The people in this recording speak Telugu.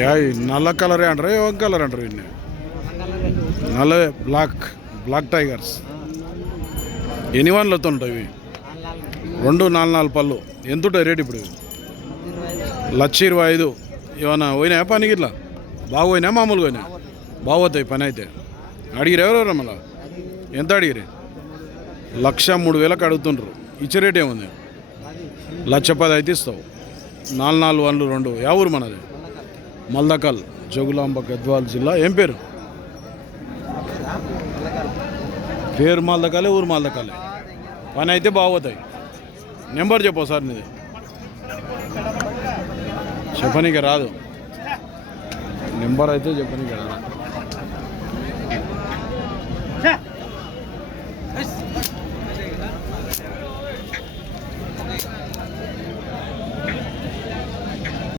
యా నల్ల కలరే అంటారు ఏ కలర్ అంటారు వీటిని నల్ల బ్లాక్ బ్లాక్ టైగర్స్ ఎన్ని వన్లతో ఉంటాయి ఇవి 2-4 పళ్ళు ఎంత ఉంటాయి రేట్ ఇప్పుడు 1,25,000 ఏమన్నా పోయినాయా పనికి ఇట్లా బాగా పోయినా మామూలుగా పోయినా బాగోతాయి పని అయితే అడిగిరు ఎవరెవరు మళ్ళా ఎంత అడిగిరి 1,03,000 అడుగుతుండ్రు ఇచ్చే రేట్ ఏముంది 1,10,000 అయితే ఇస్తావు 4 వన్లు 2 యా ఊరు మనది మల్దకల్ జోగులాంబ గద్వాల్ జిల్లా ఏం పేరు మల్దకలే ఊరు మల్దకలే పని అయితే బాగోతాయి నెంబర్ చెప్పు సార్ నీది చెప్పనీకి రాదు నెంబర్ అయితే చెప్పనీకి రాదు